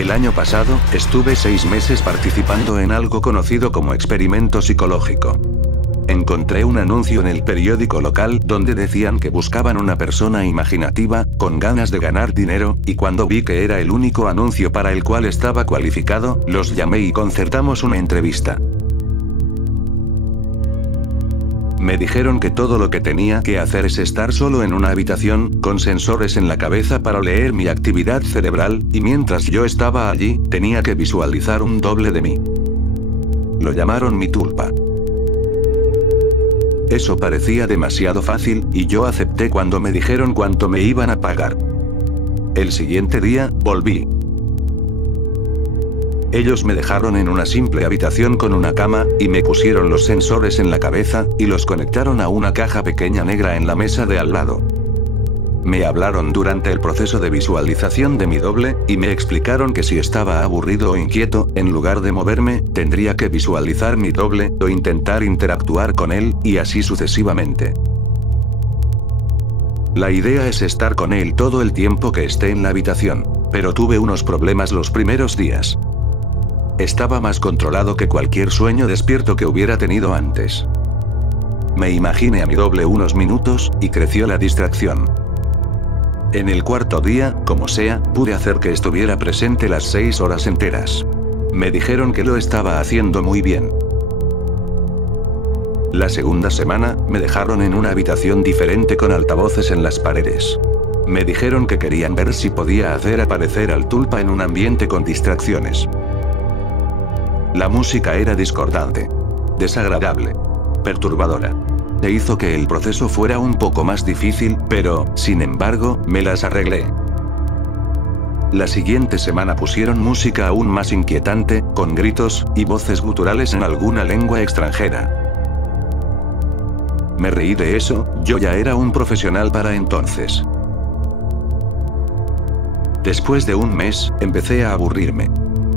El año pasado, estuve 6 meses participando en algo conocido como experimento psicológico. Encontré un anuncio en el periódico local donde decían que buscaban una persona imaginativa, con ganas de ganar dinero, y cuando vi que era el único anuncio para el cual estaba cualificado, los llamé y concertamos una entrevista. Me dijeron que todo lo que tenía que hacer es estar solo en una habitación, con sensores en la cabeza para leer mi actividad cerebral, y mientras yo estaba allí, tenía que visualizar un doble de mí. Lo llamaron mi tulpa. Eso parecía demasiado fácil, y yo acepté cuando me dijeron cuánto me iban a pagar. El siguiente día, volví. Ellos me dejaron en una simple habitación con una cama, y me pusieron los sensores en la cabeza, y los conectaron a una caja pequeña negra en la mesa de al lado. Me hablaron durante el proceso de visualización de mi doble, y me explicaron que si estaba aburrido o inquieto, en lugar de moverme, tendría que visualizar mi doble, o intentar interactuar con él, y así sucesivamente. La idea es estar con él todo el tiempo que esté en la habitación, pero tuve unos problemas los primeros días. Estaba más controlado que cualquier sueño despierto que hubiera tenido antes. Me imaginé a mi doble unos minutos, y creció la distracción. En el cuarto día, como sea, pude hacer que estuviera presente las 6 horas enteras. Me dijeron que lo estaba haciendo muy bien. La segunda semana, me dejaron en una habitación diferente con altavoces en las paredes. Me dijeron que querían ver si podía hacer aparecer al tulpa en un ambiente con distracciones. La música era discordante, desagradable, perturbadora. E hizo que el proceso fuera un poco más difícil, pero, sin embargo, me las arreglé. La siguiente semana pusieron música aún más inquietante, con gritos y voces guturales en alguna lengua extranjera. Me reí de eso, yo ya era un profesional para entonces. Después de un mes, empecé a aburrirme.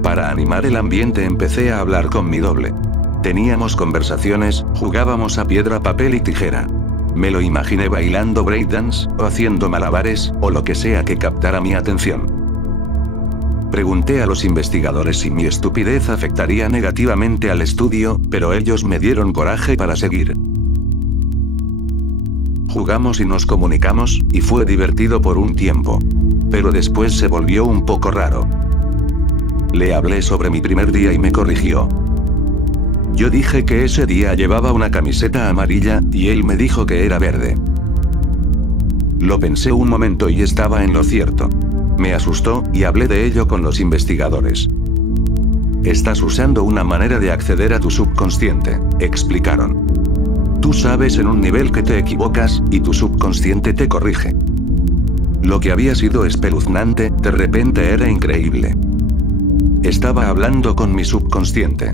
Para animar el ambiente empecé a hablar con mi doble. Teníamos conversaciones, jugábamos a piedra, papel y tijera. Me lo imaginé bailando breakdance, o haciendo malabares, o lo que sea que captara mi atención. Pregunté a los investigadores si mi estupidez afectaría negativamente al estudio, pero ellos me dieron coraje para seguir. Jugamos y nos comunicamos, y fue divertido por un tiempo. Pero después se volvió un poco raro. Le hablé sobre mi primer día y me corrigió. Yo dije que ese día llevaba una camiseta amarilla, y él me dijo que era verde. Lo pensé un momento y estaba en lo cierto. Me asustó, y hablé de ello con los investigadores. Estás usando una manera de acceder a tu subconsciente, explicaron. Tú sabes en un nivel que te equivocas, y tu subconsciente te corrige. Lo que había sido espeluznante, de repente era increíble. Estaba hablando con mi subconsciente.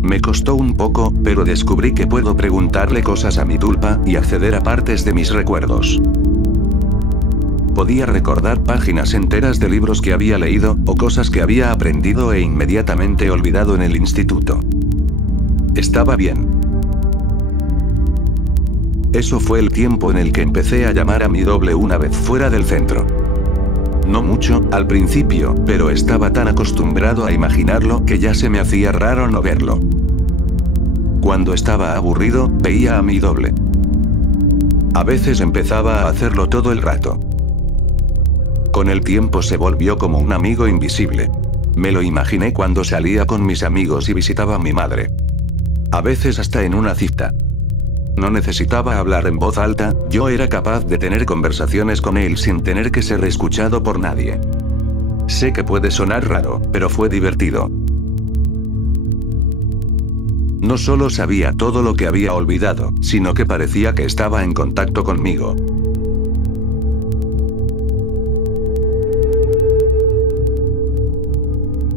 Me costó un poco, pero descubrí que puedo preguntarle cosas a mi tulpa, y acceder a partes de mis recuerdos. Podía recordar páginas enteras de libros que había leído, o cosas que había aprendido e inmediatamente olvidado en el instituto. Estaba bien. Eso fue el tiempo en el que empecé a llamar a mi doble una vez fuera del centro. No mucho, al principio, pero estaba tan acostumbrado a imaginarlo que ya se me hacía raro no verlo. Cuando estaba aburrido, veía a mi doble. A veces empezaba a hacerlo todo el rato. Con el tiempo se volvió como un amigo invisible. Me lo imaginé cuando salía con mis amigos y visitaba a mi madre. A veces hasta en una cita. No necesitaba hablar en voz alta, yo era capaz de tener conversaciones con él sin tener que ser escuchado por nadie. Sé que puede sonar raro, pero fue divertido. No solo sabía todo lo que había olvidado, sino que parecía que estaba en contacto conmigo.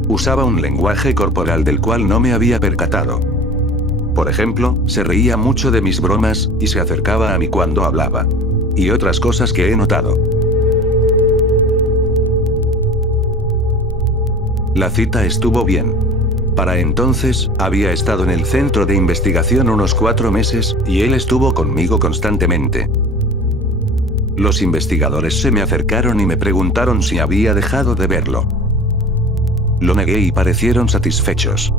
Usaba un lenguaje corporal del cual no me había percatado. Por ejemplo, se reía mucho de mis bromas, y se acercaba a mí cuando hablaba. Y otras cosas que he notado. La cita estuvo bien. Para entonces, había estado en el centro de investigación unos 4 meses, y él estuvo conmigo constantemente. Los investigadores se me acercaron y me preguntaron si había dejado de verlo. Lo negué y parecieron satisfechos.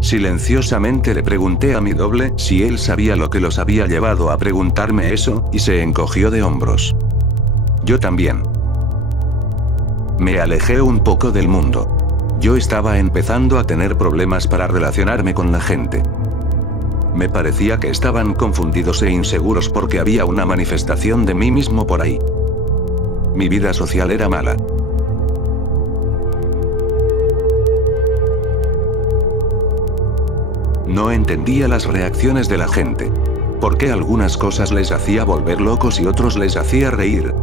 Silenciosamente le pregunté a mi doble si él sabía lo que los había llevado a preguntarme eso, y se encogió de hombros. Yo también. Me alejé un poco del mundo. Yo estaba empezando a tener problemas para relacionarme con la gente. Me parecía que estaban confundidos e inseguros porque había una manifestación de mí mismo por ahí. Mi vida social era mala. No entendía las reacciones de la gente. ¿Por qué algunas cosas les hacía volver locos y otros les hacía reír?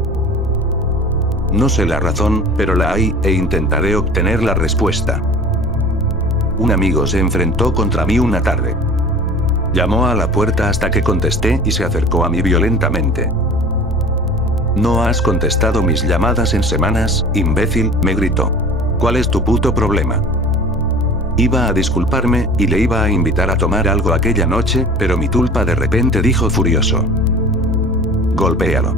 No sé la razón, pero la hay, e intentaré obtener la respuesta. Un amigo se enfrentó contra mí una tarde. Llamó a la puerta hasta que contesté y se acercó a mí violentamente. «No has contestado mis llamadas en semanas, imbécil», me gritó. «¿Cuál es tu puto problema?» Iba a disculparme, y le iba a invitar a tomar algo aquella noche, pero mi tulpa de repente dijo furioso: «Golpéalo».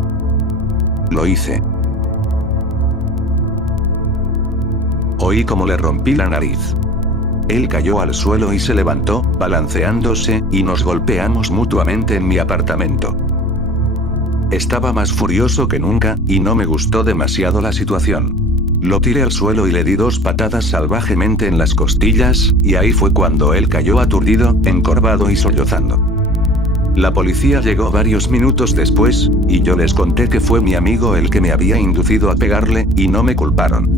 Lo hice. Oí como le rompí la nariz. Él cayó al suelo y se levantó, balanceándose, y nos golpeamos mutuamente en mi apartamento. Estaba más furioso que nunca, y no me gustó demasiado la situación. Lo tiré al suelo y le di 2 patadas salvajemente en las costillas, y ahí fue cuando él cayó aturdido, encorvado y sollozando. La policía llegó varios minutos después, y yo les conté que fue mi amigo el que me había inducido a pegarle, y no me culparon.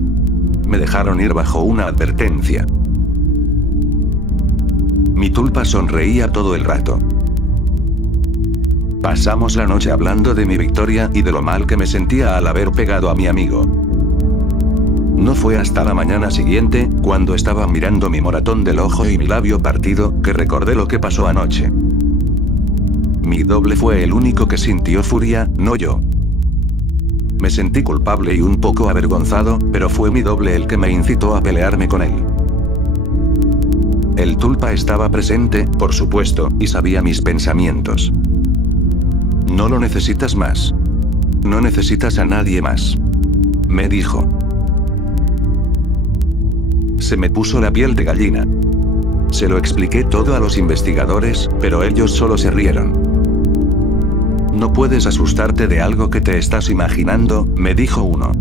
Me dejaron ir bajo una advertencia. Mi tulpa sonreía todo el rato. Pasamos la noche hablando de mi victoria y de lo mal que me sentía al haber pegado a mi amigo. No fue hasta la mañana siguiente, cuando estaba mirando mi moratón del ojo y mi labio partido, que recordé lo que pasó anoche. Mi doble fue el único que sintió furia, no yo. Me sentí culpable y un poco avergonzado, pero fue mi doble el que me incitó a pelearme con él. El tulpa estaba presente, por supuesto, y sabía mis pensamientos. «No lo necesitas más. No necesitas a nadie más», me dijo. Se me puso la piel de gallina. Se lo expliqué todo a los investigadores, pero ellos solo se rieron. «No puedes asustarte de algo que te estás imaginando», me dijo uno.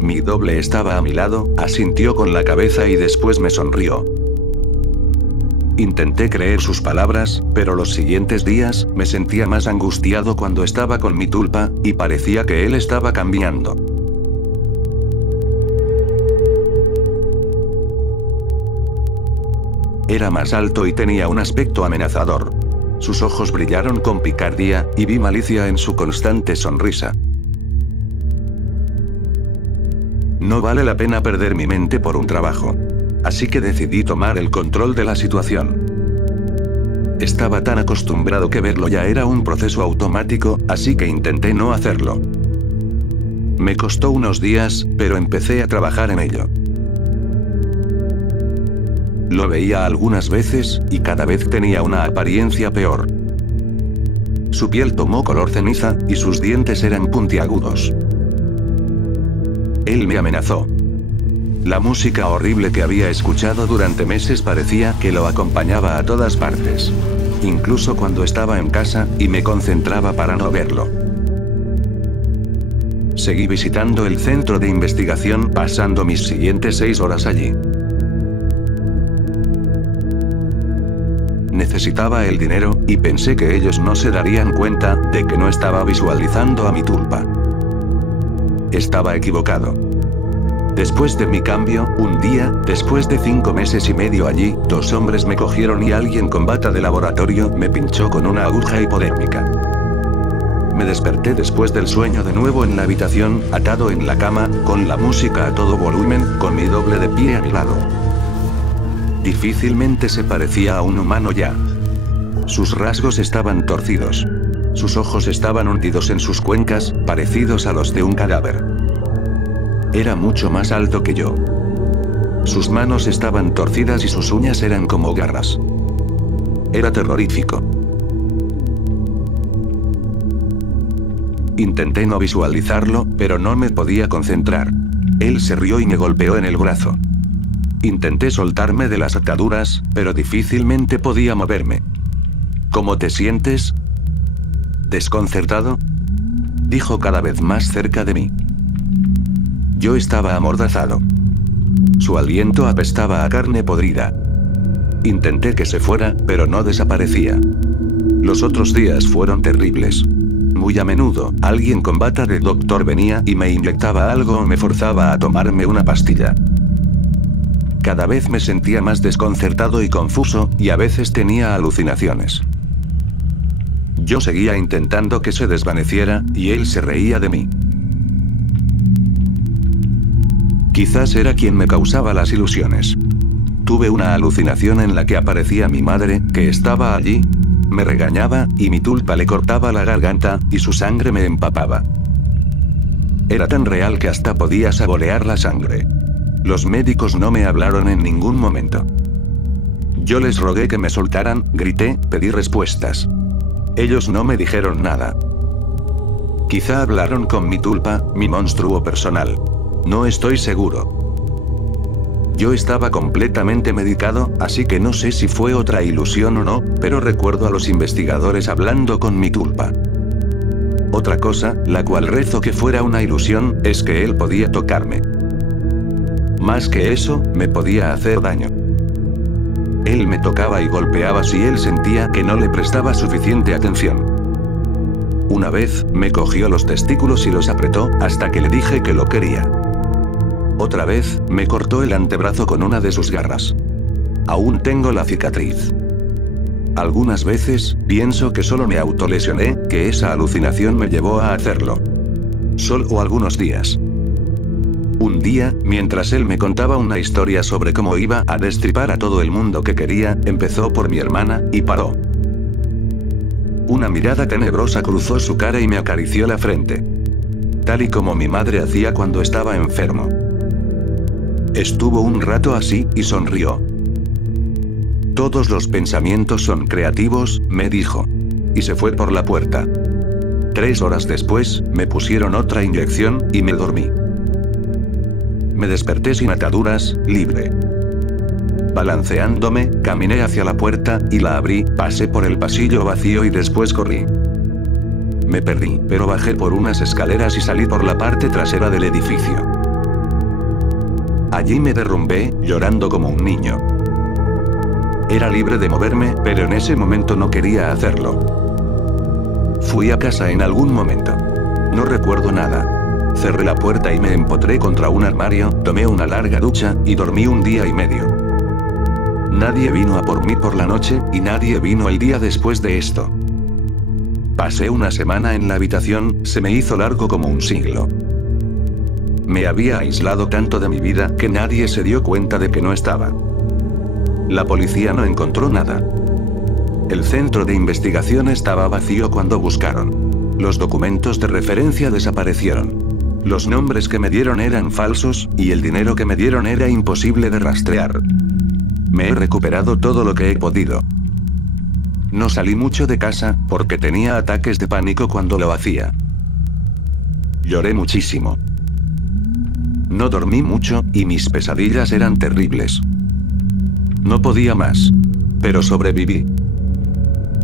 Mi doble estaba a mi lado, asintió con la cabeza y después me sonrió. Intenté creer sus palabras, pero los siguientes días, me sentía más angustiado cuando estaba con mi tulpa, y parecía que él estaba cambiando. Era más alto y tenía un aspecto amenazador. Sus ojos brillaron con picardía, y vi malicia en su constante sonrisa. No vale la pena perder mi mente por un trabajo. Así que decidí tomar el control de la situación. Estaba tan acostumbrado que verlo ya era un proceso automático, así que intenté no hacerlo. Me costó unos días, pero empecé a trabajar en ello. Lo veía algunas veces, y cada vez tenía una apariencia peor. Su piel tomó color ceniza, y sus dientes eran puntiagudos. Él me amenazó. La música horrible que había escuchado durante meses parecía que lo acompañaba a todas partes. Incluso cuando estaba en casa, y me concentraba para no verlo. Seguí visitando el centro de investigación, pasando mis siguientes 6 horas allí. Necesitaba el dinero, y pensé que ellos no se darían cuenta de que no estaba visualizando a mi tulpa. Estaba equivocado. Después de mi cambio, un día, después de 5 meses y medio allí, 2 hombres me cogieron y alguien con bata de laboratorio me pinchó con una aguja hipodérmica. Me desperté después del sueño de nuevo en la habitación, atado en la cama, con la música a todo volumen, con mi doble de pie a mi lado. Difícilmente se parecía a un humano ya. Sus rasgos estaban torcidos. Sus ojos estaban hundidos en sus cuencas, parecidos a los de un cadáver. Era mucho más alto que yo. Sus manos estaban torcidas y sus uñas eran como garras. Era terrorífico. Intenté no visualizarlo, pero no me podía concentrar. Él se rió y me golpeó en el brazo. Intenté soltarme de las ataduras, pero difícilmente podía moverme. ¿Cómo te sientes? ¿Desconcertado?, dijo cada vez más cerca de mí. Yo estaba amordazado. Su aliento apestaba a carne podrida. Intenté que se fuera, pero no desaparecía. Los otros días fueron terribles. Muy a menudo, alguien con bata de doctor venía y me inyectaba algo o me forzaba a tomarme una pastilla. Cada vez me sentía más desconcertado y confuso, y a veces tenía alucinaciones. Yo seguía intentando que se desvaneciera, y él se reía de mí. Quizás era quien me causaba las ilusiones. Tuve una alucinación en la que aparecía mi madre, que estaba allí. Me regañaba, y mi tulpa le cortaba la garganta, y su sangre me empapaba. Era tan real que hasta podía saborear la sangre. Los médicos no me hablaron en ningún momento. Yo les rogué que me soltaran, grité, pedí respuestas. Ellos no me dijeron nada. Quizá hablaron con mi tulpa, mi monstruo personal. No estoy seguro. Yo estaba completamente medicado, así que no sé si fue otra ilusión o no, pero recuerdo a los investigadores hablando con mi tulpa. Otra cosa, la cual rezo que fuera una ilusión, es que él podía tocarme. Más que eso, me podía hacer daño. Él me tocaba y golpeaba si él sentía que no le prestaba suficiente atención. Una vez, me cogió los testículos y los apretó, hasta que le dije que lo quería. Otra vez, me cortó el antebrazo con una de sus garras. Aún tengo la cicatriz. Algunas veces, pienso que solo me autolesioné, que esa alucinación me llevó a hacerlo. Solo algunos días. Un día, mientras él me contaba una historia sobre cómo iba a destripar a todo el mundo que quería, empezó por mi hermana, y paró. Una mirada tenebrosa cruzó su cara y me acarició la frente. Tal y como mi madre hacía cuando estaba enfermo. Estuvo un rato así, y sonrió. Todos los pensamientos son creativos, me dijo. Y se fue por la puerta. 3 horas después, me pusieron otra inyección, y me dormí. Me desperté sin ataduras, libre. Balanceándome, caminé hacia la puerta, y la abrí, pasé por el pasillo vacío y después corrí. Me perdí, pero bajé por unas escaleras y salí por la parte trasera del edificio. Allí me derrumbé, llorando como un niño. Era libre de moverme, pero en ese momento no quería hacerlo. Fui a casa en algún momento. No recuerdo nada. Cerré la puerta y me empotré contra un armario, tomé una larga ducha, y dormí 1 día y medio. Nadie vino a por mí por la noche, y nadie vino el día después de esto. Pasé una semana en la habitación, se me hizo largo como un siglo. Me había aislado tanto de mi vida que nadie se dio cuenta de que no estaba. La policía no encontró nada. El centro de investigación estaba vacío cuando buscaron. Los documentos de referencia desaparecieron. Los nombres que me dieron eran falsos, y el dinero que me dieron era imposible de rastrear. Me he recuperado todo lo que he podido. No salí mucho de casa, porque tenía ataques de pánico cuando lo hacía. Lloré muchísimo. No dormí mucho, y mis pesadillas eran terribles. No podía más. Pero sobreviví.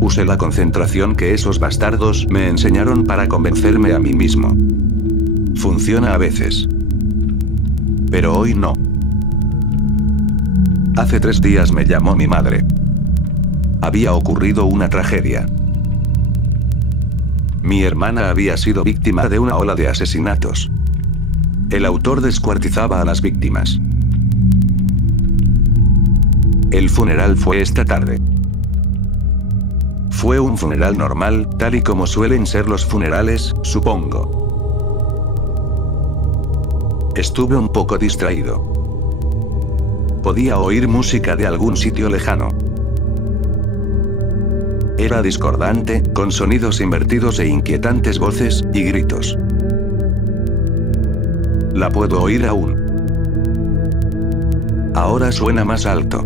Usé la concentración que esos bastardos me enseñaron para convencerme a mí mismo. Funciona a veces. Pero hoy no. Hace 3 días me llamó mi madre. Había ocurrido una tragedia. Mi hermana había sido víctima de una ola de asesinatos. El autor descuartizaba a las víctimas. El funeral fue esta tarde. Fue un funeral normal, tal y como suelen ser los funerales, supongo. Estuve un poco distraído. Podía oír música de algún sitio lejano. Era discordante, con sonidos invertidos e inquietantes voces, y gritos. La puedo oír aún. Ahora suena más alto.